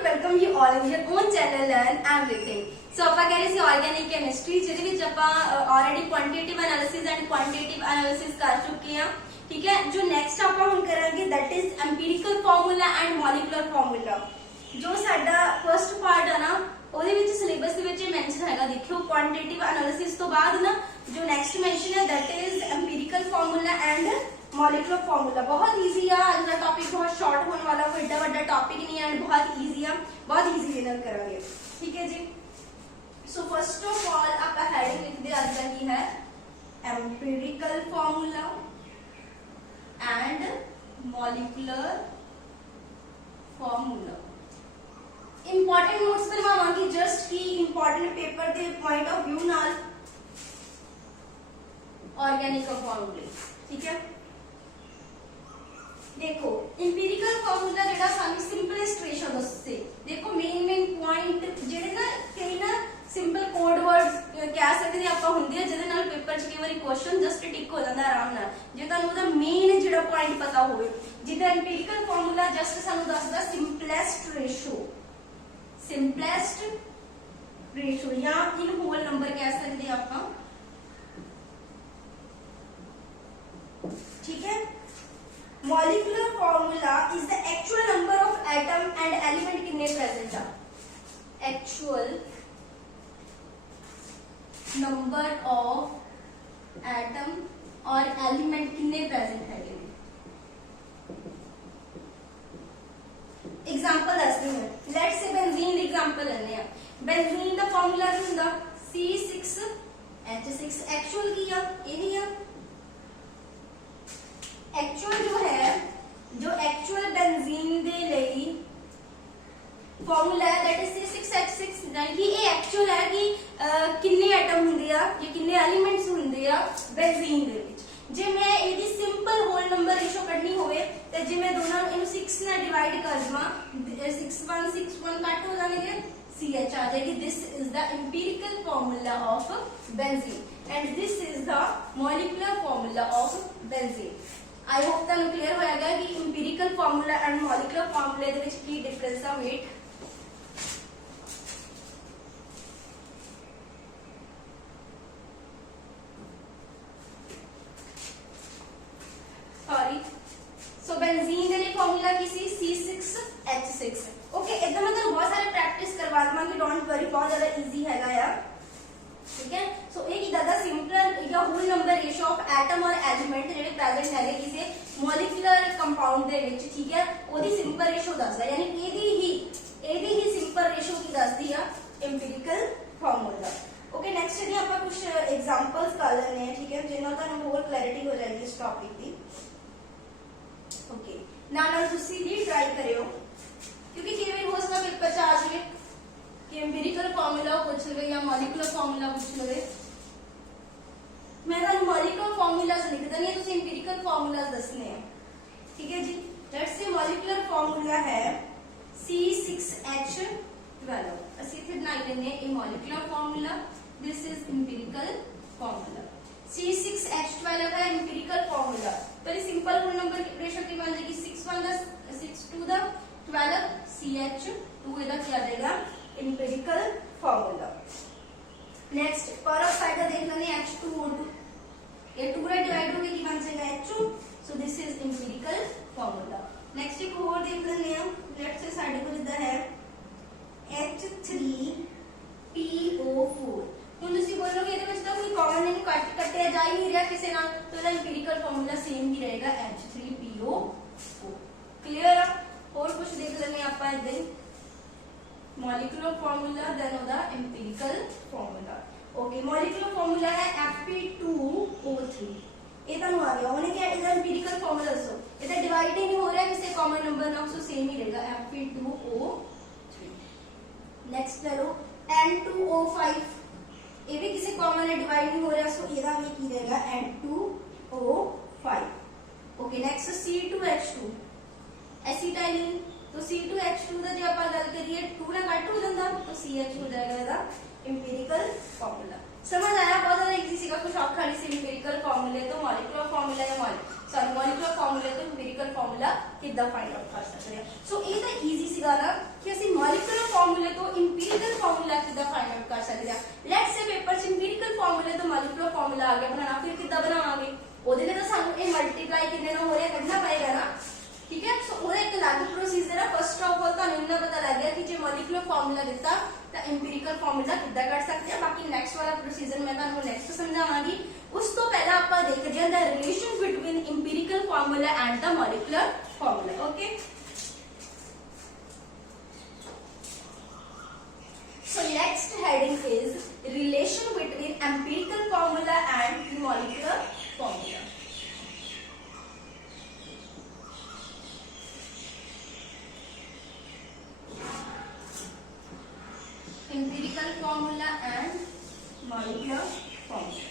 Welcome you all in your own channel learn everything. So ਆਪਾਂ कह रहे सी ऑर्गेनिक केमिस्ट्री ਜਿਹਦੇ ਵਿੱਚ ਆਪਾਂ already quantitative analysis and quantitative analysis कर चुके हैं। ठीक है, जो नेक्स्ट ਆਪਾਂ ਹੁਣ ਕਰਾਂਗੇ that is empirical formula and molecular formula. जो ਸਾਡਾ फर्स्ट पार्ट है ना ਉਹਦੇ ਵਿੱਚ ਸਿਲੇਬਸ ਦੇ ਵਿੱਚ ਮੈਂਸ਼ਨ ਹੈਗਾ, ਦੇਖਿਓ क्वांटिटेटिव एनालिसिस ਤੋਂ ਬਾਅਦ ना जो नेक्स्ट मेंशन है that is empirical formula and molecular formula. बहुत इजी है, आज का टॉपिक बहुत शॉर्ट होने वाला, कोई एडा बड़ा टॉपिक नहीं है, बहुत इजी है, बहुत इजी लर्न करेंगे। ठीक है जी। सो फर्स्ट ऑफ ऑल आपका हेडिंग लिख दे आज का की है empirical formula and molecular formula. Important notes करवावांगी जस्ट की इंपॉर्टेंट पेपर के पॉइंट ऑफ व्यू नाल ऑर्गेनिक फार्मूले। ठीक है, देखो इंपीरिकल फार्मूला जेड़ा सानू सिंपलेस्ट रेशो दससे, देखो मेन पॉइंट जेड़े ना कई ना सिंपल कोड वर्ड्स कह सकते ਆਪਾਂ ਹੁੰਦੇ ਆ ਜਿਹਦੇ ਨਾਲ ਪੇਪਰ 'ਚ ਕਈ ਵਾਰੀ ਕੁਐਸਚਨ ਜਸਟ ਟਿਕ ਹੋ ਜਾਂਦਾ ਆਰਾਮ ਨਾਲ, ਜੇ ਤੁਹਾਨੂੰ ਉਹਦਾ ਮੇਨ ਜਿਹੜਾ ਪੁਆਇੰਟ ਪਤਾ ਹੋਵੇ। ਜਿੱਦਾਂ ਇੰਪੀਰੀਕਲ ਫਾਰਮੂਲਾ ਜਸਟ ਸਾਨੂੰ ਦੱਸਦਾ ਸਿੰਪਲੈਸਟ ਰੇਸ਼ੋ ਜਾਂ ਇਨ ਹੋਲ ਨੰਬਰ ਕਹਿ ਸਕਦੇ ਆਪਾਂ। ठीक है, molecular formula is the actual number of atom and element कितने प्रेजेंट है, एक्चुअल नंबर ऑफ एटम और एलिमेंट कितने प्रेजेंट है। एग्जांपल दसते हैं, let's say benzene the example लेने हैं। बेंजीन दा फार्मूला की हुंदा C6H6, एक्चुअल की आ यही आ। एक्चुअल जो है, जो एक्चुअल बेंजीन दे ਲਈ फार्मूला है दैट इज C6H6, यानी कि ये एक्चुअल है कि कितने एटम ਹੁੰਦੇ ਆ ਜਾਂ ਕਿੰਨੇ ਐਲੀਮੈਂਟਸ ਹੁੰਦੇ ਆ बेंजीन ਦੇ ਵਿੱਚ। ਜੇ ਮੈਂ ਇਹਦੀ ਸਿੰਪਲ ਹੋਲ ਨੰਬਰ ਰੇਸ਼ੋ ਕੱਢਣੀ ਹੋਵੇ ਤੇ ਜੇ ਮੈਂ ਦੋਨਾਂ ਨੂੰ ਇਹਨੂੰ 6 ਨਾਲ ਡਿਵਾਈਡ ਕਰ ਦਵਾਂ, 6 1 ਕੱਟ ਹੋ ਜਾਣਗੇ, CH आ जाएगी। This is the empirical formula of benzene and this is the molecular formula of benzene. I hope ਤੁਹਾਨੂੰ ਕਲੀਅਰ ਹੋਇਆ ਗਿਆ ਕਿ ਇੰਪੀਰੀਕਲ ਫਾਰਮੂਲਾ ਐਂਡ ਮੋਲੀਕੂਲਰ ਫਾਰਮੂਲੇ ਦੇ ਵਿੱਚ ਕੀ ਡਿਫਰੈਂਸ ਆ। ਵੇਟ ਸੌਰੀ, ਸੋ ਬੈਂਜ਼ੀਨ ਦੇ ਲਈ ਫਾਰਮੂਲਾ ਕੀ ਸੀ C6H6। ओके, इधर मैं तो बहुत सारे प्रैक्टिस करवा दूंगी, डोंट वरी, बहुत ज्यादा इजी हैगा यार। ठीक है, सो एक ज्यादा सिंपल या whole number ratio of atom और एलिमेंट ਜਿਹੜੇ प्रेजेंट ਹੈਗੇ ਕਿਸੇ मॉलिक्यूलर कंपाउंड ਦੇ ਵਿੱਚ। ठीक है, ਉਹਦੀ ਸਿੰਪਲ ਰੇਸ਼ੋ ਦੱਸਦਾ, ਯਾਨੀ ਇਹਦੀ ਹੀ ਸਿੰਪਲ ਰੇਸ਼ੋ ਕੀ ਦੱਸਦੀ ਆ एम्पिरिकल फार्मूला। ओके, नेक्स्ट जी ਆਪਾਂ ਕੁਝ एग्जांपल्स ਕਰ ਲੈਣੇ ਆ। ठीक है, ਜਿਨ੍ਹਾਂ ਤੁਹਾਨੂੰ ਹੋਰ ਕਲੈਰਿਟੀ ਹੋ ਜਾਏਗੀ ਇਸ ਟੌਪਿਕ ਦੀ। ओके, ਨਾਲ ਤੁਸੀਂ ਵੀ ਟਰਾਈ ਕਰਿਓ क्योंकि केवल हो सकता पेपर च आ जाए कि एम्पिरिकल फार्मूला पूछ लवे या मॉलिक्यूलर फार्मूला पूछ लवे। मैं ਤੁਹਾਨੂੰ मॉलिक्यूलर फार्मूलास लिख देनी है, ਤੁਸੀਂ एम्पिरिकल फार्मूलास दसने हैं। ठीक है जी, लेट्स से मॉलिक्यूलर फार्मूला है C6H12। ਅਸੀਂ ਇੱਥੇ ਬਣਾਈ ਲੈਂਦੇ ਹਾਂ ਇਹ molecular formula, this is empirical formula. C6H12 का एम्पिरिकल फार्मूला पहले सिंपल होल नंबर की रेशो की बन जाएगी 6 दा 12 CH2 ਇਹਦਾ ਕੀ ਆ ਜਾਏਗਾ एम्पिरिकल फार्मूला। नेक्स्ट पेरोक्साइड का देख लेंगे H2O2, ये 2 रे डिवाइड होके की बन जाएगा H2, so this is empirical formula. Next एक और देख लेंगे हम, लेट्स से ਸਾਡੇ ਕੋਲ ਜਿੱਦਾਂ ਹੈ H3PO4। ਹੁਣ ਤੁਸੀਂ ਬੋਲੋਗੇ ਇਹਦੇ ਵਿੱਚ ਤਾਂ ਕੋਈ ਕਾਮਨ ਨਹੀਂ, ਕੱਟਿਆ ਜਾ ਹੀ ਨਹੀਂ ਰਿਹਾ ਕਿਸੇ ਨਾਲ, तो ਇਹਦਾ एम्पिरिकल फार्मूला सेम ही रहेगा H3PO4। क्लियर है? और कुछ देख लेंगे ਆਪਾਂ ਇਦਾਂ ਹੀ मॉलिक्यूलर फार्मूला देन ਉਹਦਾ empirical formula. Okay, molecular formula है Fe2O3। ਇਹ ਤੁਹਾਨੂੰ ਆ ਗਿਆ, ਉਹਨੇ ਕਿਹਾ ਇਹਦਾ एम्पिरिकल फार्मूला ਦੱਸੋ, ਇਹਦਾ डिवाइड ही नहीं हो रहा किसी कॉमन नंबर ਨਾਲ, सो सेम ही रहेगा Fe2O3। नेक्स्ट ले लो N2O5, ये भी किसी कॉमन में डिवाइड नहीं हो रहा, सो ਇਹਦਾ ਵੀ ਕੀ रहेगा N2O5। Okay, next C2H2 acetylene, तो C2H2 ਦਾ ਜੇ ਆਪਾਂ ਗੱਲ ਕਰੀਏ 2 ਨਾਲ ਕੱਟ ਹੋ ਜਾਂਦਾ तो CH हो जाएगा ਇਹਦਾ एम्पिरिकल फार्मूला। समझ आया? बहुत ज्यादा इजी सीगा, कुछ औखा नहीं सी एम्पिरिकल फार्मूले तो मॉलिक्यूलर फार्मूला या ਸਾਨੂੰ ਮੋਲੀਕੂਲਰ ਫਾਰਮੂਲੇ ਤੋਂ ਇੰਪੀਰੀਕਲ ਫਾਰਮੂਲਾ ਕਿੱਦਾਂ ਫਾਈਂਡ ਆਊਟ ਕਰ ਸਕਦੇ ਹਾਂ। ਸੋ ਇਹ ਤਾਂ ਈਜ਼ੀ ਸੀਗਾ ਨਾ ਕਿ ਅਸੀਂ ਮੋਲੀਕੂਲਰ ਫਾਰਮੂਲੇ ਤੋਂ ਇੰਪੀਰੀਕਲ ਫਾਰਮੂਲਾ ਕਿੱਦਾਂ ਫਾਈਂਡ ਆਊਟ ਕਰ ਸਕਦੇ ਹਾਂ। ਲੈਟਸ ਸੇ ਪੇਪਰ 'ਚ ਇੰਪੀਰੀਕਲ ਫਾਰਮੂਲੇ ਤੋਂ ਮੋਲੀਕੂਲਰ ਫਾਰਮੂਲਾ ਆ ਗਿਆ ਬਣਾਉਣਾ, ਫਿਰ ਕਿੱਦਾਂ ਬਣਾਵਾਂਗੇ? ਉਹਦੇ ਲਈ ਤਾਂ ਸਾਨੂੰ ਇਹ ਮਲਟੀਪਲਾਈ ਕਿੰਨੇ ਨਾਲ ਹੋ ਰਿਹਾ ਕੱਢਣਾ ਪਏਗਾ ਨਾ, ठीक है। सो ਉਹਦਾ ਇੱਕ ਅਲੱਗ ਪ੍ਰੋਸੀਜਰ ਹੈ। ਫਸਟ ਆਫ ਆਲ ਤੁਹਾਨੂੰ ਇੰਨਾ ਪਤਾ ਲੱਗ ਗਿਆ ਕਿ ਜੇ ਮੋਲੀਕੂਲਰ ਫਾਰਮੂਲਾ ਦਿੱਤਾ ਤਾਂ ਇੰਪੀਰੀਕਲ ਫਾਰਮੂਲਾ ਕਿੱਦਾਂ ਕੱਢ ਸਕਦੇ ਆ। ਬਾਕੀ ਨੈਕਸਟ ਵਾਲਾ ਪ੍ਰੋਸੀਜਰ ਮੈਂ ਤੁਹਾਨੂੰ ਨੈਕਸਟ ਸਮਝਾਵਾਂਗੀ। ਉਸ ਤੋਂ ਪਹਿਲਾਂ ਆਪਾਂ ਦੇਖਦੇ ਹਾਂ ਦਾ relation between empirical formula and ਦਾ molecular formula. Okay, so next heading is relation between empirical formula and the molecular formula. Empirical formula and molecular formula.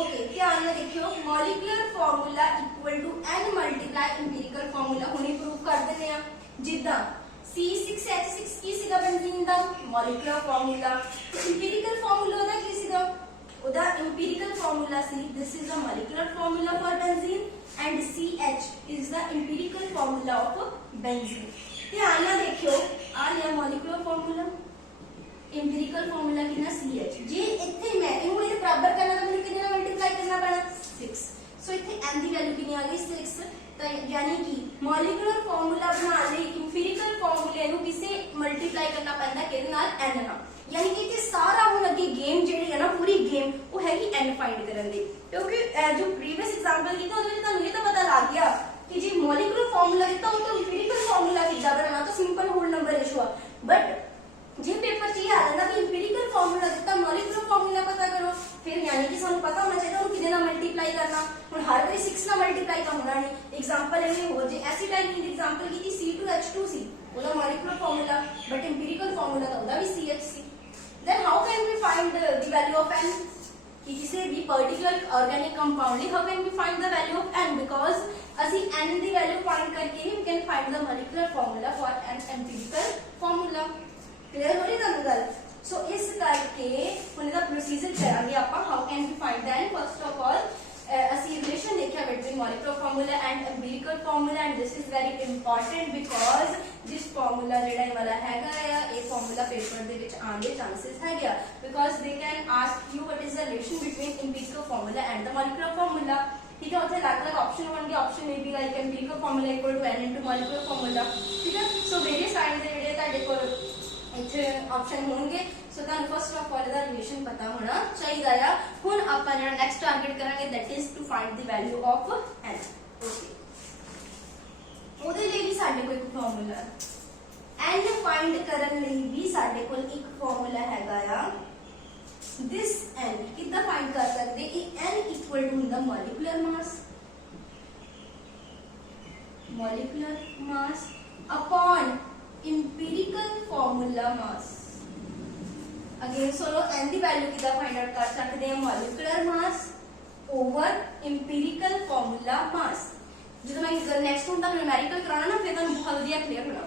Okay, ध्यान में देखियो molecular formula equal to n multiply empirical formula ਹੁਣੇ prove ਕਰ ਦਿੰਦੇ ਆ। ਜਿੱਦਾਂ C6H6 ਕੀ ਸੀਗਾ ਬੈਂਜ਼ੀਨ ਦਾ molecular formula, empirical formula ਉਹਦਾ ਕੀ ਸੀਗਾ? ਉਹਦਾ empirical formula C this is the molecular formula for benzene and CH is the empirical formula of benzene। ध्यान ਨਾਲ ਦੇਖਿਓ ਆ ਲਿਆ molecular formula, इंपीरिकल फॉर्मूला कितना CH। जे इथे मैं ਇਹਨੂੰ ਇਹ ਬਰਾਬਰ ਕਰਨਾ ਤਾਂ ਮੈਨੂੰ ਕਿੰਨੇ ਨਾਲ ਮਲਟੀਪਲਾਈ ਕਰਨਾ ਪੈਣਾ 6। ਸੋ ਇੱਥੇ n ਦੀ ਵੈਲਿਊ ਕਿੰਨੀ ਆ ਗਈ 6। ਤਾਂ ਯਾਨੀ ਕਿ ਮੋਲੀਕੂਲਰ ਫਾਰਮੂਲਾ ਬਣਾਉਣ ਲਈ ਇੰਪੀਰੀਕਲ ਫਾਰਮੂਲੇ ਨੂੰ ਕਿਸੇ ਮਲਟੀਪਲਾਈ ਕਰਨਾ ਪੈਂਦਾ ਕਿਹਦੇ ਨਾਲ n ਨਾਲ। ਯਾਨੀ ਕਿ ਇੱਥੇ ਸਾਰਾ ਹੁਣ ਅੱਗੇ ਗੇਮ ਜਿਹੜੀ ਹੈ ਨਾ ਪੂਰੀ ਗੇਮ ਉਹ ਹੈਗੀ n ਫਾਈਂਡ ਕਰਨ ਦੀ। ਕਿਉਂਕਿ ਜੋ ਪ੍ਰੀਵੀਅਸ ਐਗਜ਼ਾਮਪਲ ਕੀਤਾ ਉਹਦੇ ਵਿੱਚ ਤੁਹਾਨੂੰ ਇਹ ਤਾਂ ਪਤਾ ਲੱਗ ਗਿਆ ਕਿ ਜੇ ਮੋਲੀਕੂਲਰ ਫਾਰਮੂਲਾ ਦਿੱਤਾ ਉਹ ਤੋਂ ਇੰਪੀਰੀਕਲ ਫਾਰਮੂਲਾ ਕਿੱਦਾਂ ਬਣਾਉਣਾ ਤਾਂ ਸਿੰਪਲ ਹੋਲ ਨੰਬਰ ਰੇਸ਼ੋ ਆ। ਬਟ ਜੇ पेपर च आ जाता कि इंपीरिकल फार्मूला दिता मॉलिक्यूलर फार्मूला पता करो, फिर यानी कि सानू पता होना चाहिए उन्हें किदे नाल मल्टीप्लाई करना। हुन हर कोई 6 नाल मल्टीप्लाई तो होना नहीं। एग्जांपल ये हो जे एसिटाइल की एग्जांपल की थी C2H2 सी ओदा molecular formula but empirical formula तो ओदा भी CH सी। Then how can we find the value of n कि किसी भी पर्टिकुलर ऑर्गेनिक कंपाउंड ली how can we find the value of n because ਅਸੀਂ n ਦੀ वैल्यू फाइंड करके ही we can find the molecular formula for an empirical formula. Clear हो रही है गल? सो इस करके ਹੁਣ ਇਹਦਾ ਪ੍ਰੋਸੀਜਰ ਕਰਾਂਗੇ ਆਪਾਂ। How can we find the N. First of all ਅਸੀਂ ਰਿਲੇਸ਼ਨ ਦੇਖਿਆ between molecular formula and empirical formula and this is very important because this formula ਜਿਹੜਾ ਇਹ ਵਾਲਾ ਹੈਗਾ ਆ ਇਹ ਫਾਰਮੂਲਾ ਪੇਪਰ ਦੇ ਵਿੱਚ ਆਉਣ ਦੇ ਚਾਂਸਸ ਹੈਗੇ ਆ because they can ask you what is the relation between empirical formula and the molecular formula. ठीक है, ਉੱਥੇ ਅਲੱਗ-ਅਲੱਗ ਆਪਸ਼ਨ ਹੋਣਗੇ। Option may be like empirical formula equal to n into molecular formula. ਠੀਕ ਹੈ, ਸੋ ਵੇਰੀਅਸ ਕਾਈਂਡ ਦੇ ਜਿਹੜੇ ਤੁਹਾਡੇ ਕੋਲ ਇੱਥੇ ਆਪਸ਼ਨ ਹੋਣਗੇ। ਸੋ ਤੁਹਾਨੂੰ ਫਸਟ ਆਫ ਆਲ ਦਾ ਰਿਲੇਸ਼ਨ ਪਤਾ ਹੋਣਾ ਚਾਹੀਦਾ ਆ। ਹੁਣ ਆਪਾਂ ਜਿਹੜਾ ਨੈਕਸਟ ਟਾਰਗੇਟ ਕਰਾਂਗੇ that is to find the value of n। Okay, ਉਹਦੇ ਲਈ ਵੀ ਸਾਡੇ ਕੋਲ ਇੱਕ ਫਾਰਮੂਲਾ n ਫਾਈਂਡ ਕਰਨ ਲਈ ਵੀ ਸਾਡੇ ਕੋਲ ਇੱਕ ਫਾਰਮੂਲਾ ਹੈਗਾ ਆ। this n ਕਿੱਦਾਂ ਫਾਈਂਡ ਕਰ ਸਕਦੇ? ਇਹ n ਇਕੁਅਲ ਟੂ ਹੁੰਦਾ molecular mass upon empirical formula mass। Again solo n ਦੀ ਵੈਲਿਊ ਕਿੱਦਾਂ ਫਾਈਂਡ ਆਊਟ ਕਰ ਸਕਦੇ ਹਾਂ? molecular mass over empirical formula mass। ਜਦੋਂ ਮੈਂ ਨੈਕਸਟ ਹੁਣ ਤੁਹਾਨੂੰ numerical ਕਰਾਉਣਾ ਨਾ ਫਿਰ ਤੁਹਾਨੂੰ ਬਹੁਤ ਵਧੀਆ ਕਲੀਅਰ ਹੋਣਾ।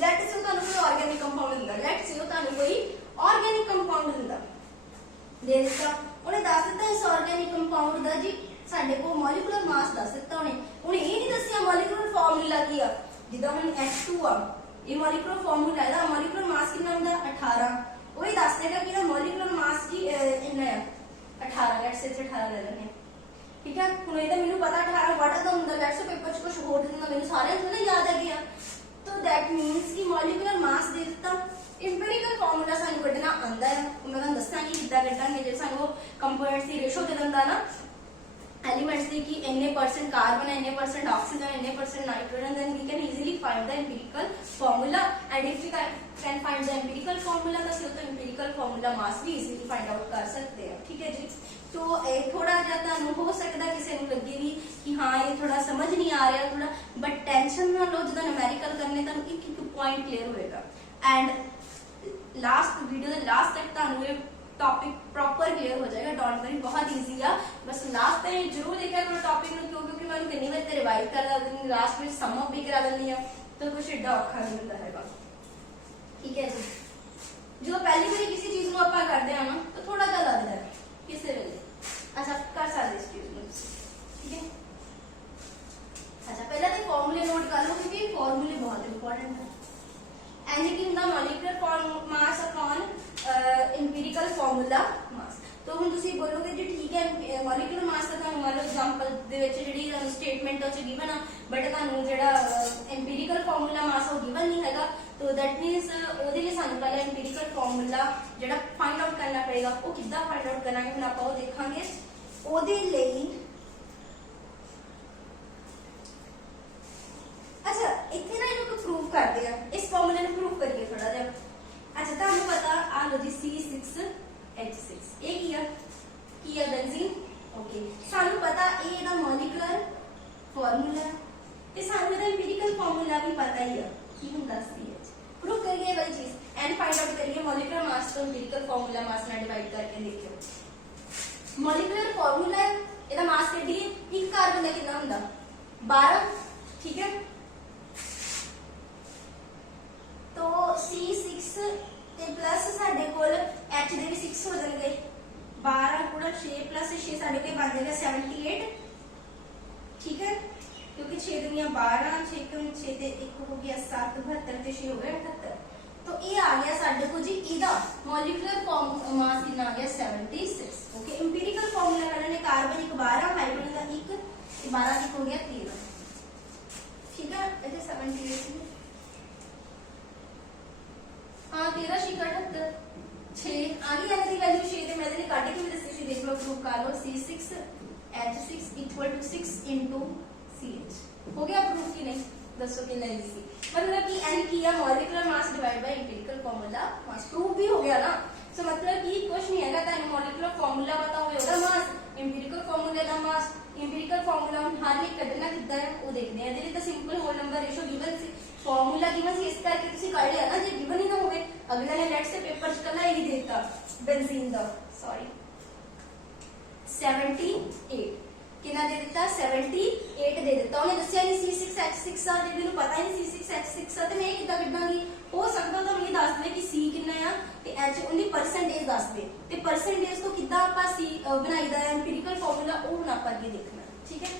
ਲੈਟਸ ਸੇ ਤੁਹਾਨੂੰ ਕੋਈ ਆਰਗੈਨਿਕ ਕੰਪਾਊਂਡ ਹੁੰਦਾ, ਲੈਟਸ ਸੇ ਤੁਹਾਨੂੰ ਕੋਈ ਆਰਗੈਨਿਕ ਕੰਪਾਊਂਡ ਹੁੰਦਾ ਦੇ ਦਿੱਤਾ, ਉਹਨੇ ਦੱਸ ਦਿੱਤਾ ਇਸ ਆਰਗੈਨਿਕ ਕੰਪਾਊਂਡ ਦਾ ਜੀ ਸਾਡੇ ਕੋਲ ਮੋਲੀਕੂਲਰ ਮਾਸ ਦੱਸ ਦਿੱਤਾ ਉਹਨੇ ਇਹ ਨਹੀਂ ਦੱਸਿਆ ਮੋਲੀਕੂਲਰ ਫਾਰਮੂਲਾ ਕੀ ਆ। ਜਿੱਦਾਂ ਹੁਣ H2 ਆ ਇਹ ਮੋਲੀਕੂਲਰ ਫਾਰਮੂਲਾ ਇਹਦਾ ਮੋਲੀਕੂਲਰ ਮਾਸ ਕਿੰਨਾ ਹੁੰਦਾ 18। ਉਹ ਹੀ ਦੱਸ ਦੇਗਾ ਕਿ ਇਹਦਾ ਮੋਲੀਕੂਲਰ ਮਾਸ ਕੀ ਇੰਨਾ ਆ 18। ਲੈਟਸ ਸੇ 18 ਲੈ ਲੈਂਦੇ। ਠੀਕ ਹੈ, ਹੁਣ ਇਹਦਾ ਮੈਨੂੰ ਪਤਾ 18 ਵਾਟ ਦਾ ਹੁੰਦਾ। ਲੈਟਸ ਸੇ ਪੇਪਰ 'ਚ ਕੁਝ ਹੋਰ ਦਿੰਦਾ ਮੈਨੂੰ ਸਾਰਿਆਂ ਨੂੰ ਨਾ ਯਾਦ ਆ ਗਿਆ। तो दैट मीन्स कि मॉलिक्यूलर मास दे दिता। इंपीरिकल फार्मूला सानू कढना आंदा है, मैं तुहानू दसांगी किद्दां कढांगे। जे सानू कंपोनेंट्स दी रेशो दे दिंदा ना एलिमेंट्स दी कि इन्ने परसेंट कार्बन है, इन्ने परसेंट ऑक्सीजन, इन्ने percent nitrogen, then we can easily find the empirical formula. And if we can find the empirical formula तो ਅਸੀਂ तो इंपीरिकल फार्मूला मास भी इजीली फाइंड आउट कर सकते हैं। ठीक है जी, तो थोड़ा जिहा तुहानू हो सकदा किसी नू लगे भी कि हाँ ये थोड़ा समझ नहीं आ रहा थोड़ा, बट टेंशन ना लो। जो न्यूमेरिकल करने तुहानू एक पॉइंट क्लियर होएगा। And last video they last तक तुहानू ये टॉपिक प्रॉपर क्लियर हो जाएगा। डोंट वरी, बहुत ईजी आ। बस लास्ट तक जरूर देखा करो टॉपिक नू, क्योंकि मैं कितनी बार रिवाइज कर देनी, लास्ट में सम अप भी करा देनी है, तो कुछ एडा औखा नहीं होता है। ठीक है जी, जो पहली बार किसी चीज को आप करते हैं ना तो थोड़ा ज्यादा लगता है किसी वेले अच्छा कर सकते इस चीज को। ठीक है, अच्छा पहले तो फॉर्मूले नोट कर लो क्योंकि फॉर्मूले बहुत इंपॉर्टेंट है। एन की ਹੁੰਦਾ molecular mass upon empirical formula mass. तो ਹੁਣ ਤੁਸੀਂ ਬੋਲੋਗੇ ਜੀ ਠੀਕ ਹੈ ਮੋਲੀਕੂਲਰ ਮਾਸ ਦਾ ਤੁਹਾਨੂੰ ਮੰਨ ਲਓ ਐਗਜ਼ਾਮਪਲ ਦੇ ਵਿੱਚ ਜਿਹੜੀ ਸਟੇਟਮੈਂਟ ਉਹ ਚ ਗਿਵਨ ਆ ਬਟ ਤੁਹਾਨੂੰ ਜਿਹੜਾ ਇੰਪੀਰੀਕਲ ਫਾਰਮੂਲਾ ਮਾਸ ਉਹ ਗਿਵਨ ਨਹੀਂ ਹੈਗਾ। तो दैट मीन्स ਉਹਦੇ ਲਈ ਸਾਨੂੰ ਪਹਿਲਾਂ ਇੰਪੀਰੀਕਲ ਫਾਰਮੂਲਾ ਜਿਹੜਾ ਫਾਈਂਡ ਆਊਟ ਕਰਨਾ ਪੜੇਗਾ। ਉਹ ਕਿੱਦਾਂ ਫਾਈਂਡ ਆਊਟ ਕਰਾਂਗੇ ਹੁਣ ਆਪਾਂ ਉਹ ਦੇਖਾਂਗੇ। ਉਹਦੇ ਲਈ अच्छा इतने ना इनको प्रूव करते हैं इस फॉर्मूले ने प्रूव करिए थोड़ा जिहा। अच्छा ਤੁਹਾਨੂੰ पता आ लो जी C6H6 ये की है बेंजीन ओके। सानू पता ये ਇਹਦਾ मॉलिक्यूलर फार्मूला ते सानू ਇਹਦਾ इंपीरिकल फार्मूला भी पता ही है की ਹੁੰਦਾ CH। प्रूव करिए वाली चीज एंड फाइंड आउट करिए मॉलिक्यूलर मास को इंपीरिकल फार्मूला मास ਨਾਲ डिवाइड करके देखियो। मॉलिक्यूलर फार्मूला ਇਹਦਾ मास ਕੱਢੀਏ ਇੱਕ ਕਾਰਬਨ ਦਾ ਕਿੰਨਾ ਹੁੰਦਾ 12 ठीक है। तो C6 ਤੇ ਪਲੱਸ ਸਾਡੇ ਕੋਲ H ਦੇ ਵੀ 6 ਹੋ ਜਾਣਗੇ 12 ਗੁਣਾ 6 ਪਲੱਸ 6 ਸਾਡੇ ਕੋਲ ਬਣ ਜਾਏਗਾ 78 ठीक है क्योंकि 6 दुनिया 12 6 ते 1 हो गया 7 72 ते 6 हो गया 78। तो ये आ गया साडे को जी इदा मॉलिक्यूलर मास कितना आ गया 76 ओके। इंपीरिकल फार्मूला करना ने कार्बन 1 12 हाइड्रोजन का 1 ते 12 1 हो गया 13 ठीक है। इधर 78 हां 13 6 78 6 आ गई एन की वैल्यू 6 ते मैं इधर काट के भी दस्सी सी देख लो प्रूव कर लो C6H6 = 6 * CH हो गया प्रूफ की नहीं दसो कि नहीं सी मतलब कि n की है molecular mass divide by empirical formula mass proof भी हो गया ना। सो मतलब कि कुछ नहीं है ताकि मॉलिक्यूलर फार्मूला पता होवे ओदा मास इंपीरिकल फार्मूले दा मास इंपीरिकल फार्मूला हम हर एक कढना कितना है वो देखने हैं। ਇਹਦੇ ਲਈ ਤਾਂ simple whole number ratio given ਸੀ फार्मूला गिवन ਸੀ ਇਸ ਕਰਕੇ ਤੁਸੀਂ ਕੱਢ ਲਿਆ ਨਾ। ਜੇ ਗਿਵਨ ਹੀ ਨਾ ਹੋਵੇ ਅਗਲੇ ਨੇ ਲੈਟਸ ਸੇ ਪੇਪਰ ਚ ਕੱਲਾ ਹੀ ਦੇਤਾ ਬੈਂਜ਼ੀਨ ਦਾ ਸੌਰੀ 78 कितना दे दिता 78 दे दिता उन्हें दसिया नहीं C6H6 आ जे मेनू पता ही नहीं C6H6 आ ते मैं किदा कढांगी हो सकदा तो ये दस दे कि C कितना है ते H उन्हें परसेंटेज दस दे ते परसेंटेज तो किदा आपा C बनाईदा है एम्पिरिकल फार्मूला वो हुन आपा आगे देखना ठीक है।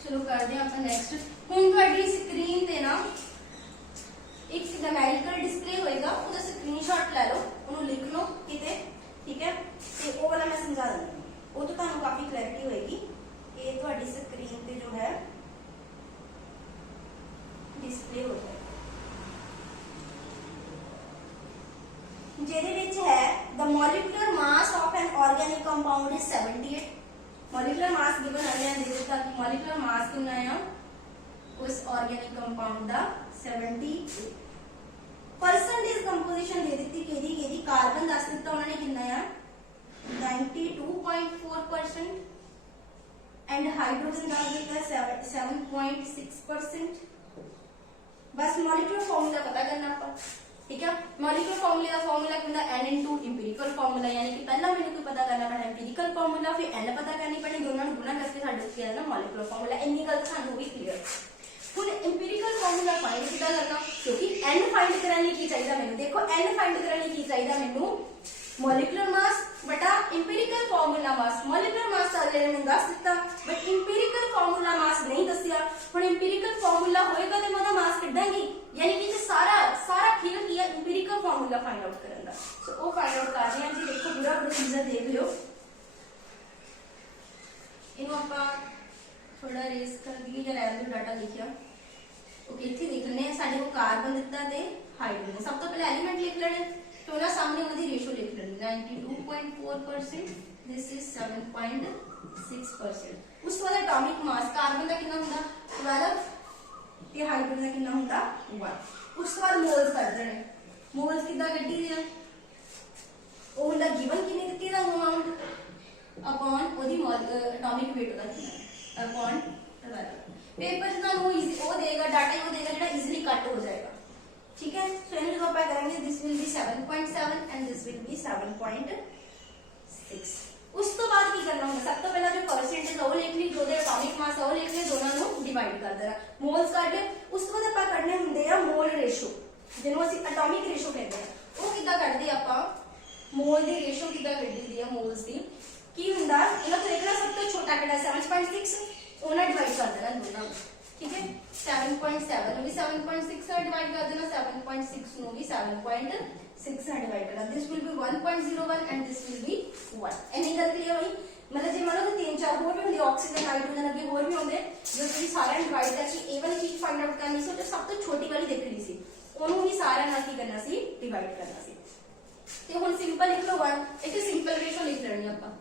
चलो करदे हैं आपा नेक्स्ट। हुन तुहाडी स्क्रीन ते ना एक न्यूमेरिकल डिस्प्ले होएगा उसका स्क्रीनशॉट ले लो उन्हें लिख लो किते ठीक है। ते वो वाला मैं समझा दूंगी वो तो ਤੁਹਾਨੂੰ काफी क्लैरिटी होएगी। ये ਤੁਹਾਡੀ स्क्रीन पे जो है डिस्प्ले हो जाएगा ਜਿਹਦੇ ਵਿੱਚ है the molecular mass of an organic compound is 78 molecular mass given है दे ਦਿੱਤਾ कि molecular mass कितना है उस ऑर्गेनिक कंपाउंड ਦਾ 78 परसेंटेज कंपोजिशन दे दी केदी कार्बन दस दिता उन्होंने कितना है 92.4% एंड हाइड्रोजन का दिया 7.6%। बस मॉलिक्यूलर फार्मूला पता करना आपको ठीक है। मॉलिक्यूलर फार्मूले का फार्मूला कितना n * इंपीरिकल फार्मूला यानी कि पहला मैंने कोई पता करना पड़ा इंपीरिकल फार्मूला फिर n पता करनी पड़ी दोनों को गुणा करके साडे उत्ते आना मॉलिक्यूलर फार्मूला इन्नी गल सानू भी क्लियर। ਹੁਣ इंपीरिकल फार्मूला फाइंड किदा करना क्योंकि n फाइंड करने ਲਈ ਕੀ ਚਾਹੀਦਾ ਮੈਨੂੰ देखो n फाइंड करने ਲਈ ਕੀ ਚਾਹੀਦਾ ਮੈਨੂੰ मॉलिक्यूलर मास बटा empirical formula mass. Molecular mass ਤਾਂ ਅਗਲੇ ਨੇ ਮੈਨੂੰ ਦੱਸ ਦਿੱਤਾ ਬਟ इंपीरिकल फार्मूला मास नहीं ਦੱਸਿਆ। ਹੁਣ इंपीरिकल फार्मूला ਹੋਏਗਾ ਤੇ ਮੈਂ ਉਹਦਾ ਮਾਸ ਕੱਢਾਂਗੀ यानी कि सारा खेल ਕੀ ਹੈ इंपीरिकल फार्मूला फाइंड आउट ਕਰਨ ਦਾ। ਸੋ ਉਹ फाइंड आउट ਕਰ ਰਹੇ ਹਾਂ ਜੀ। ਦੇਖੋ ਪੂਰਾ ਪ੍ਰੋਸੀਜਰ ਦੇਖ ਲਿਓ ਇਹਨੂੰ ਆਪਾਂ थोड़ा रेस कर दिए या रहने दो डाटा लिखिया ओके। इत्थे देख लेने साडे को कार्बन दिता ते हाइड्रोजन सब तो पहले एलिमेंट लिख लेने तो ना सामने उनकी रेशो लिख लेनी 92.4% दिस इज 7.6%। उस वाला एटॉमिक मास कार्बन का कितना हुंदा 12 ते हाइड्रोजन का कितना हुंदा 1। उस बाद मोल्स कर देने मोल्स किदा कड्डी दे ओ हुंदा गिवन कितनी दित्ती दा अमाउंट अपॉन ओदी एटॉमिक वेट दा कितना अपॉन 12 पेपर से ना वो इजी वो देगा डाटा वो देगा जेड़ा इजीली कट हो जाएगा ठीक है। सो इन्हें जो अपन करेंगे this will be 7.7 and this will be 7.6। उस तो बाद की करना होगा सब तो पहला जो परसेंटेज वो लिख ली जो दे एटॉमिक मास वो लिख ली दोनों को डिवाइड कर देना मोल्स काट ले। उस तो बाद अपन करने हुंदे आ मोल रेशो जिन्हों ਅਸੀਂ एटॉमिक रेशो कहते हैं वो किदा ਕੱਢਦੇ ਆਪਾਂ मोल दी रेशो किदा ਕੱਢੀ ਦੀ ਹੈ मोल्स दी ਕੀ ਹੁੰਦਾ ਇਹਨਾਂ ਤੋਂ ਦੇਖਣਾ ਸਭ ਤੋਂ ਛੋਟਾ ਕਿਹੜਾ 7.6 ਉਹਨਾਂ ਡਿਵਾਈਡ ਕਰ ਦੇਣਾ ਦੋਨਾਂ ਨੂੰ ठीक है 7.7 ਨੂੰ ਵੀ 7.6 ਨਾਲ ਡਿਵਾਈਡ ਕਰ ਦੇਣਾ 7.6 ਨੂੰ ਵੀ 7.6 ਨਾਲ ਡਿਵਾਈਡ ਕਰਨਾ this will be 1.01 and this will be 1 ਇੰਨੀ ਗੱਲ ਕਲੀਅਰ ਹੋਈ मतलब जे मान लो तीन चार होर भी होंगे ऑक्सीजन नाइट्रोजन अगे होर भी होंगे जो तुसीं सारा डिवाइड करके ए वाली चीज फाइंड आउट करनी सी तो सब तो छोटी वाली देखनी सी ओनू ही सारा नाल की करना सी डिवाइड करना सी ते हुण सिंपल लिख लो 1 इथे सिंपल रेशो लिख लेनी आपां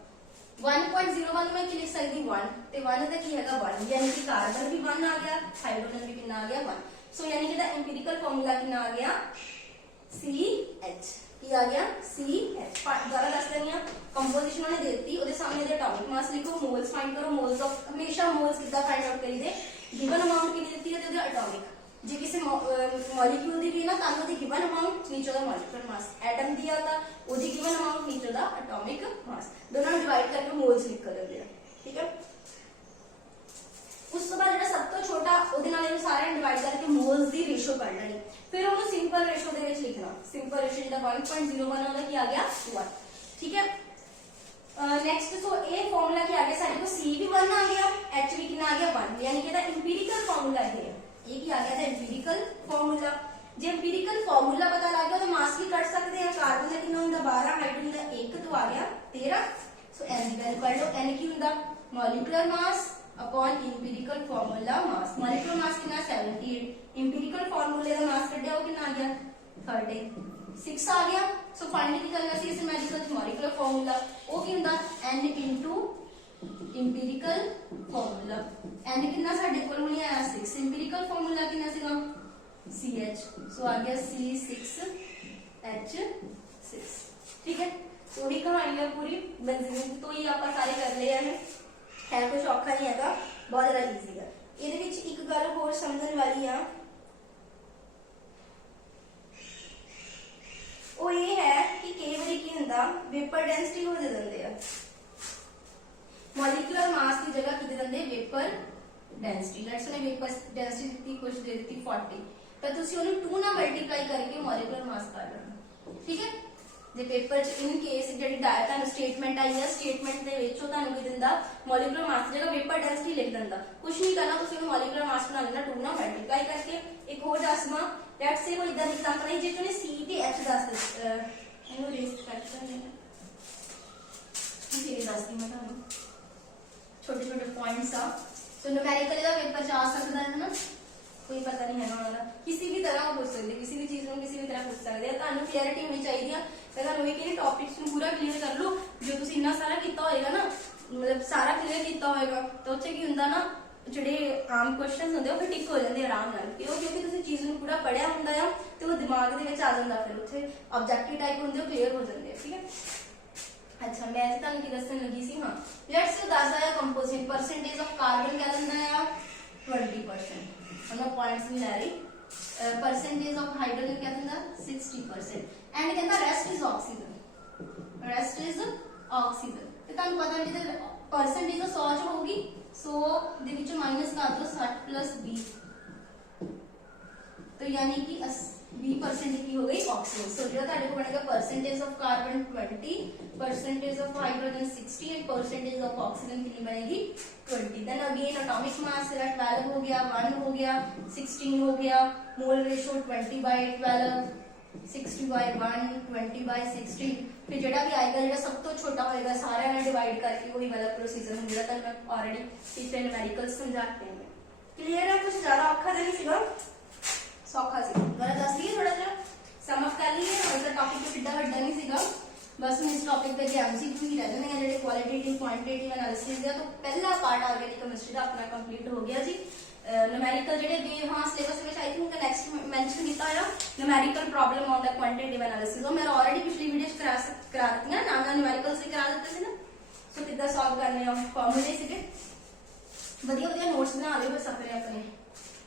1.01 में की लिख सकदी 1 ते 1 दा की हैगा 1 यानी कि कार्बन भी 1 आ गया हाइड्रोजन भी कितना आ गया 1 सो यानी कि दा एम्पिरिकल फार्मूला कितना आ गया CH की आ गया CH दोबारा दस देनी कंपोजिशन उन्होंने देती ਉਹਦੇ सामने दे एटॉमिक मास लिखो मोल्स फाइंड करो मोल्स ऑफ हमेशा मोल्स कितना फाइंड आउट करीदे गिवन अमाउंट की देती है ਤੇ ਉਹਦੇ एटॉमिक जे किसी मॉलिक्यूल दी भी ना तानु दी गिवन अमाउंट नीचे दा मॉलिक्यूलर मास एटम दिया था ਉਹਦੀ गिवन अमाउंट नीचे दा एटॉमिक मास दोनों डिवाइड करके मोल्स लिख कर दिया ठीक है उस तो बाद ਜਿਹੜਾ ਸਭ ਤੋਂ ਛੋਟਾ ਉਹਦੇ ਨਾਲ ਇਹਨੂੰ ਸਾਰਿਆਂ ਡਿਵਾਈਡ ਕਰਕੇ ਮੋਲਸ ਦੀ ਰੇਸ਼ੋ ਕੱਢ ਲੈਣੀ ਫਿਰ ਉਹਨੂੰ ਸਿੰਪਲ ਰੇਸ਼ੋ ਦੇ ਵਿੱਚ ਲਿਖਣਾ ਸਿੰਪਲ ਰੇਸ਼ੋ ਜਿਹਦਾ 1.01 ਉਹਦਾ ਕੀ ਆ ਗਿਆ 1 ठीक है नेक्स्ट सो ए फार्मूला क्या आ गया सारे को C भी 1 आ गया H भी कितना आ गया 1 यानी कि दा एम्पिरिकल फार्मूला है ये क्या आ गया दा एम्पिरिकल फार्मूला जे एम्पिरिकल फार्मूला पता लग गया तो मास भी कट सकते हैं कार्बन का कितना हुंदा 12 हाइड्रोजन का 1 तो आ गया 13 सो n की वैल्यू कर लो n की हुंदा molecular mass upon empirical formula mass molecular mass कितना 78 एम्पिरिकल फार्मूले दा मास कढिया वो कितना आ गया 36 आ गया सो फाइंड की करना सी इस मैजिकल मॉलिक्यूलर फार्मूला वो की हुंदा n into empirical formula n कितना साडे कोल हुणी आया 6 एम्पिरिकल फार्मूला कितना सीगा CH सो आ गया C6H6 ठीक है तो ही कहानी है पूरी बेंजीन तो ही आपा सारे कर लिए है कुछ औखा नहीं हैगा बहुत ज्यादा इजी है ਇਹਦੇ ਵਿੱਚ ਇੱਕ ਗੱਲ ਹੋਰ ਸਮਝਣ ਵਾਲੀ ਆ ਉਹ ਇਹ ਹੈ ਕਿ ਕਈ ਵਾਰੀ ਕੀ ਹੁੰਦਾ वेपर डेंसिटी हो ਜਾਂਦੇ ਆ मॉलिक्यूलर मास की जगह की दे ਦਿੰਦੇ vapour density let's say vapour density ਦਿੱਤੀ कुछ दे ਦਿੱਤੀ 40 ਤਾਂ ਤੁਸੀਂ ਉਹਨੂੰ 2 ਨਾਲ ਮਲਟੀਪਲਾਈ ਕਰਕੇ मॉलिक्यूलर मास ਕਰ ਲੈਣਾ ਠੀਕ ਹੈ जे पेपर च इन केस ਜਿਹੜੀ ਤੁਹਾਨੂੰ ਸਟੇਟਮੈਂਟ ਆਈ ਹੈ ਸਟੇਟਮੈਂਟ ਦੇ ਵਿੱਚ ਉਹ ਤੁਹਾਨੂੰ ਕੀ ਦਿੰਦਾ ਮੋਲੀਕੂਲਰ ਮਾਸ ਦੀ ਜਗ੍ਹਾ ਵੇਪਰ ਡੈਂਸਿਟੀ ਲਿਖ ਦਿੰਦਾ ਕੁਝ ਨਹੀਂ ਕਰਨਾ ਤੁਸੀਂ ਉਹਨੂੰ ਮੋਲੀਕੂਲਰ ਮਾਸ ਬਣਾ ਲੈਣਾ 2 ਨਾਲ ਮਲਟੀਪਲਾਈ ਕਰਕੇ ਇੱਕ ਹੋਰ ਦੱਸਵਾਂ ਲੈਟਸ ਸੇ ਕੋਈ ਇਦਾਂ ਦੀ ਐਗਜ਼ਾਮਪਲ ਹੈ ਜੇ ਤੁਸੀਂ C ਤੇ H ਦੱਸ ਇਹਨੂੰ ਰੇਸ ਕਰ ਸਕਦੇ ਹਾਂ ਇਹ ਦੱਸਦੀ ਮੈਂ ਤੁਹਾਨੂੰ ਛੋਟੇ ਛੋਟੇ ਪੁਆਇੰਟਸ ਆ ਸੋ ਨੂਮੈਰਿਕਲੀ ਦਾ ਪੇਪਰ ਚ ਆ ਸਕਦਾ ਹੈ ਨਾ कोई पता नहीं है ना वाला किसी भी तरह पूछ सकते किसी भी चीज में किसी भी तरह पूछ सकते हैं ਤੁਹਾਨੂੰ क्लैरिटी होनी चाहिए ਪਹਿਲਾਂ ਉਹੀ ਕਿ ਟੌਪਿਕਸ ਨੂੰ ਪੂਰਾ ਕਲੀਅਰ ਕਰ ਲਓ ਜੋ ਤੁਸੀਂ ਇੰਨਾ ਸਾਰਾ ਕੀਤਾ ਹੋਏਗਾ ਨਾ ਮਤਲਬ ਸਾਰਾ ਕਲੀਅਰ ਕੀਤਾ ਹੋਏਗਾ ਤਾਂ ਉੱਥੇ ਕੀ ਹੁੰਦਾ ਨਾ ਜਿਹੜੇ ਆਮ ਕੁਐਸਚਨਸ ਹੁੰਦੇ ਉਹ ਫਿਰ ਟਿਕ ਹੋ ਜਾਂਦੇ ਆਰਾਮ ਨਾਲ ਕਿਉਂਕਿ ਤੁਸੀਂ ਚੀਜ਼ ਨੂੰ ਪੂਰਾ ਪੜਿਆ ਹੁੰਦਾ ਆ ਤੇ ਉਹ ਦਿਮਾਗ ਦੇ ਵਿੱਚ ਆ ਜਾਂਦਾ ਫਿਰ ਉੱਥੇ ਆਬਜੈਕਟਿਵ ਟਾਈਪ ਹੁੰਦੇ ਉਹ ਕਲੀਅਰ ਹੋ ਜਾਂਦੇ ਆ ਠੀਕ ਹੈ अच्छा मैं ਤੁਹਾਨੂੰ ਕੀ ਦੱਸਣ ਲੱਗੀ ਸੀ ਹਾਂ ਲੈਟਸ ਸੇ ਦੱਸਦਾ ਹੈ ਕੰਪੋਜ਼ਿਟ परसेंटेज ਆਫ ਕਾਰਬਨ ਕਿਆ ਦਿੰਦਾ ਆ 20% हम पॉइंट्स भी ले रही परसेंटेज ऑफ हाइड्रोजन क्या दिंदा 60% एंड कहंदा रेस्ट इज ऑक्सीजन ते तानु पता नहीं ते परसेंटेज 100 च होगी 100 दे विच माइनस कर दो 60 प्लस 20 तो यानी कि 20% की हो गई ऑक्सीजन सो जो ताडे को बनेगा percentage of carbon 20 percentage of hydrogen 60 and percentage of oxygen कितनी बनेगी 20 देन अगेन एटॉमिक मास 12 हो गया 1 हो गया 16 हो गया मोल रेशियो 20/12 60/1 20/16 फिर जेड़ा भी आएगा जेड़ा सब तो छोटा होएगा सारे ने डिवाइड करके वही वाला प्रोसीजर हम जेड़ा तक मैं ऑलरेडी पिछले न्यूमेरिकल्स समझाते हैं क्लियर है कुछ ज्यादा औखा नहीं सीगा सौखा सी गलत दस दिए थोड़ा सा सम अप कर लिए और टॉपिक तो कितना बड़ा नहीं सीगा बस मैं इस टॉपिक पे एमसीक्यू ही रह जाने हैं जेडे क्वालिटेटिव क्वांटिटेटिव एनालिसिस है तो पहला पार्ट ऑर्गेनिक केमिस्ट्री का अपना कंप्लीट हो गया जी न्यूमेरिकल जेडे भी हां सिलेबस में आई थिंक नेक्स्ट मेंशन किया है numerical problem on the quantitative analysis वो मैं ऑलरेडी पिछली वीडियोस करा दी है नाम न्यूमेरिकल से करा देते थे ना सो कितना सॉल्व करने हैं फार्मूले सीगे बढ़िया बढ़िया नोट्स बना लियो बस अपने अपने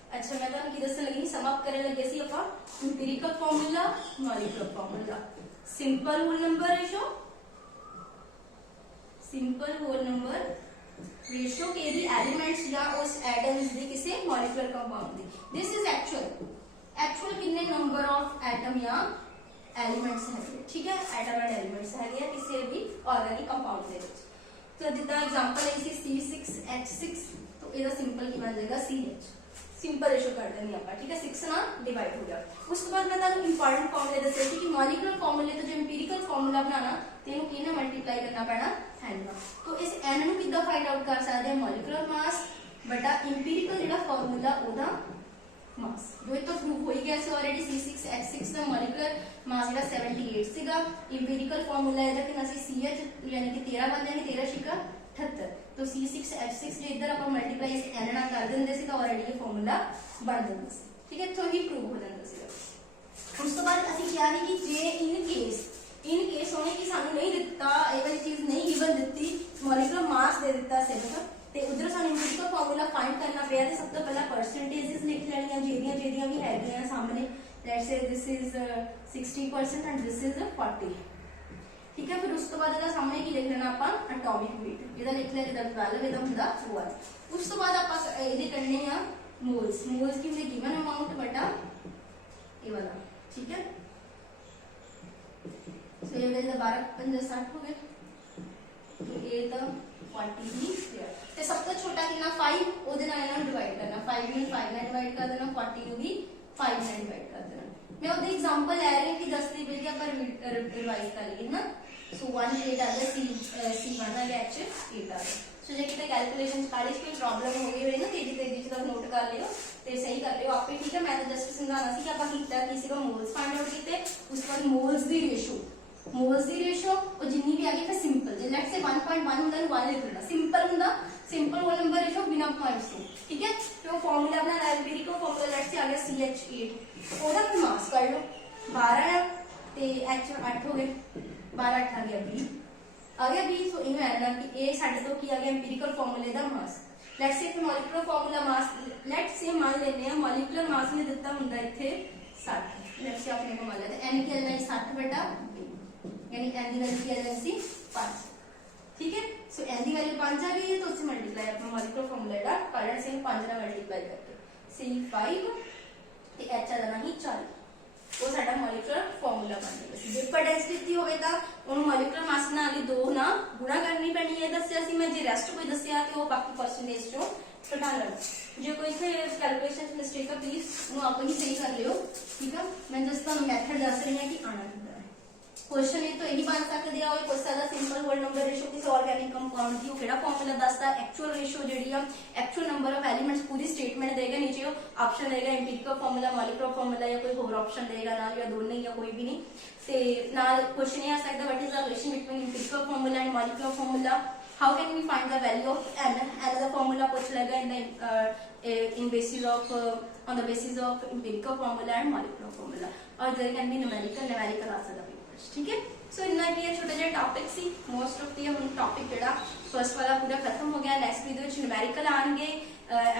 अच्छा मैं ਤੁਹਾਨੂੰ ਕੀ ਦੱਸਣ ਲੱਗੀ ਸਮ ਅਪ ਕਰਨ ਲੱਗੇ ਸੀ ਆਪਾਂ empirical formula molecular formula simple whole number ratio के दी एलिमेंट्स या उस एटम्स दी किसी मॉलिक्यूलर कंपाउंड दी दिस इज एक्चुअल कितने नंबर ऑफ एटम या एलिमेंट्स है ठीक है एटम एंड एलिमेंट्स है किसी भी ऑर्गेनिक कंपाउंड दे विच तो जिदा एग्जांपल है C6H6 तो ਇਹਦਾ ਸਿੰਪਲ ਕੀ ਬਣ ਜਾਏਗਾ CH ਸਿੰਪਲ ਰੇਸ਼ੋ ਕਰ ਦੇਣੀ ਆਪਾਂ ठीक है 6 ਨਾਲ डिवाइड हो गया। ਉਸ ਤੋਂ ਬਾਅਦ मैं ਤੁਹਾਨੂੰ इंपॉर्टेंट फॉर्मूले दसे कि मॉलिक्यूलर फॉर्मूले तो जो एम्पीरिकल फॉर्मूला बनाना ਤੇ ਇਹਨੂੰ ਕਿਹਨੇ ਮਲਟੀਪਲਾਈ ਕਰਨਾ ਪੈਣਾ n ਨਾਲ। तो इस n ਨੂੰ ਕਿੱਦਾਂ ਫਾਈਂਡ ਆਊਟ ਕਰ ਸਕਦੇ ਹਾਂ ਮੋਲੀਕੂਲਰ ਮਾਸ ਬਟਾ ਇੰਪੀਰੀਕਲ ਜਿਹੜਾ ਫਾਰਮੂਲਾ ਉਹਦਾ ਮਾਸ ਜੋ ਇਹ ਤਾਂ ਪ੍ਰੂਫ ਹੋ ਹੀ ਗਿਆ ਸੀ ਆਲਰੇਡੀ C6H6 ਦਾ ਮੋਲੀਕੂਲਰ ਮਾਸ ਜਿਹੜਾ 78 ਸੀਗਾ। ਇੰਪੀਰੀਕਲ ਫਾਰਮੂਲਾ ਇਹਦਾ ਕਿੰਨਾ ਸੀ CH ਯਾਨੀ ਕਿ 13 ਬਣ ਜਾਣੀ 13 ਛਿਕਾ 78 तो C6H6 जो इधर आप मल्टीप्लाई से n ਨਾਲ ਕਰ ਦਿੰਦੇ ਸੀ ਤਾਂ ਆਲਰੇਡੀ ਇਹ ਫਾਰਮੂਲਾ ਬਣ ਜਾਂਦਾ ਸੀ ਠੀਕ ਹੈ। ਇੱਥੋਂ ਹੀ ਪ੍ਰੂਵ ਹੋ ਜਾਂਦਾ ਸੀ। ਉਸ ਤੋਂ ਬਾਅਦ ਅਸੀਂ ਕਿਹਾ ਸੀ ਕਿ ਜੇ ਇਨ ਕੇਸ ਹੋਣੇ ਕਿ ਸਾਨੂੰ ਨਹੀਂ ਦਿੱਤਾ ਇਹ ਵਾਲੀ ਚੀਜ਼ ਨਹੀਂ ਗਿਵਨ ਦਿੱਤੀ ਮੋਲੀਕੂਲਰ ਮਾਸ ਦੇ ਦਿੱਤਾ ਸਿਰਫ ਤੇ ਉਧਰ ਸਾਨੂੰ ਇੰਪੀਰੀਕਲ ਫਾਰਮੂਲਾ ਫਾਈਂਡ ਕਰਨਾ ਪਿਆ ਤੇ ਸਭ ਤੋਂ ਪਹਿਲਾਂ ਪਰਸੈਂਟੇजेस ਲਿਖ ਲੈਣੀਆਂ ਜਿਹੜੀਆਂ ਵੀ ਹੈਗੀਆਂ ਸਾਹਮਣੇ। Let's say this is 60% and this is 40 ठीक है। फिर उस तो बाद ਇਹਦਾ ਸਾਹਮਣੇ ਕੀ ਲਿਖ ਲੈਣਾ ਆਪਾਂ ਐਟੋਮਿਕ weight ਇਹਦਾ ਲਿਖ ਲਿਆ ਜਿਹਦਾ 12 ਇਹਦਾ ਹੁੰਦਾ 1। ਉਸ ਤੋਂ ਬਾਅਦ ਆਪਾਂ ਇਹਦੇ ਕਰਨੇ ਆ ਮੋਲਸ ਕੀ ਹੁੰਦੇ ਗਿਵਨ ਅਮਾਉਂਟ ਬਟਾ ਇਹ ਵਾਲਾ ठीक है। सो ये मेरे 12 5 60 हो गए तो ये तो 40 ही स्क्वायर ਤੇ ਸਭ ਤੋਂ ਛੋਟਾ ਕਿੰਨਾ 5 ਉਹਦੇ ਨਾਲ ਇਹਨਾਂ ਨੂੰ ਡਿਵਾਈਡ ਕਰਨਾ 5 ਨੂੰ 5 ਨਾਲ ਡਿਵਾਈਡ ਕਰ ਦੇਣਾ 40 ਨੂੰ ਵੀ 5 ਨਾਲ ਡਿਵਾਈਡ ਕਰ ਦੇਣਾ। मैं ਉਹਦੇ एग्जांपल ਲੈ ਰਹੀ ਹਾਂ ਕਿ 10 ਦੀ ਬੇਲੀ ਆਪਾਂ ਰਿਵਾਈਜ਼ ਕਰ ਲਈਏ ਨਾ। सो 1 8 आ गया C1 आ गया H 8 आ गया। सो जे किते कैलकुलेशन सारी कोई प्रॉब्लम हो गई होए ना तेजी च तक नोट कर लियो ते सही कर लियो आपे ठीक है। मैं तो जस्ट समझाना सी कि ਆਪਾਂ ਕੀਤਾ ਕੀ ਸੀਗਾ मोल्स फाइंड आउट ਕੀਤੇ ਉਸ ਤੋਂ ਬਾਅਦ मोल्स ਦੀ ਰੇਸ਼ੋ ਉਹ ਜਿੰਨੀ ਵੀ ਆ ਗਈ ਫਿਰ ਸਿੰਪਲ ਜੇ ਲੈਟਸ ਸੇ 1.1 ਹੁੰਦਾ ਨੂੰ 1 ਲਿਖ ਲੈਣਾ ਸਿੰਪਲ ਹੁੰਦਾ ਸਿੰਪਲ ਹੋਲ ਨੰਬਰ ਰੇਸ਼ੋ ਬਿਨਾ ਪੁਆਇੰਟਸ ਤੋਂ ठीक है। फिर वो फॉर्मूला अपना एम्पिरिकल फॉर्मूला लेट्स से आ गया CH8 ਉਹਦਾ ਮਾਸ ਕਰ ਲਓ 12 है ਤੇ H 8 ਹੋ ਗਏ 12 8 आ गया 20 ਸੋ ਇਹਨੂੰ ਐਡ ਨਾਲ ਕਿ ਇਹ ਸਾਡੇ ਤੋਂ ਕੀ ਆ ਗਿਆ ਐਮਪੀਰੀਕਲ ਫਾਰਮੂਲੇ ਦਾ mass. Let's say molecular formula mass let's say ਮੰਨ ਲੈਨੇ ਆ ਮੋਲੀਕੂਲਰ ਮਾਸ ਨੇ ਦਿੱਤਾ ਹੁੰਦਾ ਇੱਥੇ 60 ਲੈਟਸ ਸੇ ਆਪਣੇ को मान लेते हैं n की वैल्यू 60 बटा यानी n की वैल्यू की आ जाएगी 5 ठीक है। सो n की वैल्यू 5 आ गई है तो उससे मल्टीप्लाई अपना मॉलिक्यूलर फार्मूला का कारण से 5 ਨਾਲ मल्टीप्लाई करके C5 ਤੇ H ਆ ਜਾਣਾ ਹੀ 40 ਉਹ ਸਾਡਾ ਮੋਲੀਕੂਲਰ ਫਾਰਮੂਲਾ ਬਣ ਜਾਏਗਾ। ਜੇ ਪਰ ਡੈਂਸਿਟੀ ਹੋਵੇ ਤਾਂ ਉਹਨੂੰ ਮੋਲੀਕੂਲਰ ਮਾਸ ਨਾਲ ਹੀ 2 ਨਾਲ ਗੁਣਾ ਕਰਨੀ ਪੈਣੀ ਹੈ ਦੱਸਿਆ ਸੀ ਮੈਂ। ਜੇ ਰੈਸਟ ਕੋਈ ਦੱਸਿਆ ਤੇ ਉਹ ਬਾਕੀ ਪਰਸੈਂਟੇਜ ਚੋਂ ਘਟਾ ਲੈਣਾ। ਜੇ ਕੋਈ ਇੱਥੇ ਕੈਲਕੂਲੇਸ਼ਨ ਮਿਸਟੇਕ ਆ ਪਲੀਜ਼ ਉਹਨੂੰ ਆਪ ਹੀ ਸਹੀ ਕਰ ਲਿਓ ਠੀਕ ਆ। ਮੈਂ ਜਸਟ ਤੁਹਾਨੂੰ ਮੈਥਡ ਦੱਸ ਰਹੀ ਹਾਂ ਕਿ ਆਣਾ ਕਿੱਦਾਂ ਹੈ। क्वेश्चन ये तो यही बन सकते हैं और कोई सारा सिंपल होल नंबर रेशो किसी ऑर्गेनिक कंपाउंड की केड़ा फार्मूला दसदा एक्चुअल रेशो जेडी आ एक्चुअल नंबर ऑफ एलिमेंट्स पूरी स्टेटमेंट देगा नीचे ऑप्शन देगा एम्पिरिकल फार्मूला मॉलिक्यूलर फार्मूला या कोई और ऑप्शन देगा ना या दोनों या कोई भी नहीं ते नाल क्वेश्चन ये आ सकदा what is the relation between empirical formula and molecular formula how can we find the value of n the formula पूछ लेगा in basis of on the basis of empirical formula and molecular formula or there can be numerical आ सकदा ठीक है। सो इतना की छोटा जिहा topic सी मोस्ट ऑफ दी हम टॉपिक जेड़ा फर्स्ट वाला पूरा खत्म हो गया। नेक्स्ट वीडियो च न्यूमेरिकल आएंगे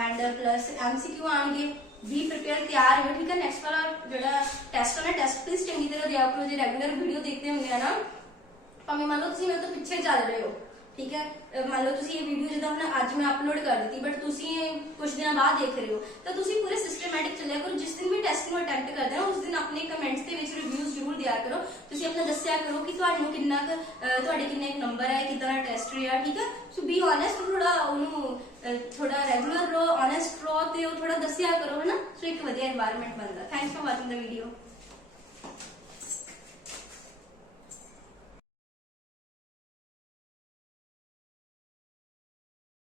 एंड प्लस MCQ आएंगे बी प्रिपेयर तैयार हो ठीक है। नेक्स्ट वाला जेड़ा टेस्ट होना टेस्ट प्लीज चंगी तरह दिया करो जे रेगुलर वीडियो देखते होंगे ना भावें मान लो तुसीं मेरे तो पीछे चल रहे हो ठीक है। मान लो तुसीं ये वीडियो जिदा हुण अज मैं अपलोड कर दी बट तुसीं कुछ दिन बाद देख रहे हो तो तुसीं पूरे सिस्टमैटिक चलिया करो। जिस दिन भी टेस्ट नूं अटैम्प्ट करदे हो उस दिन अपने कमेंट्स दे विच रिव्यूज जरूर दिया करो। तुसीं अपना दस्सिया करो कि तुहानूं किन्ना तुहाडे किन्ने नंबर आए किदां दा टेस्ट रहा ठीक है। सो बी ऑनेस्ट थोड़ा उहनूं थोड़ा रेगुलर रहो ऑनेस्ट रहो ते थोड़ा दस्सिया करो है ना। सो एक वधिया एनवायरनमेंट बनदा। Thanks for watching the video.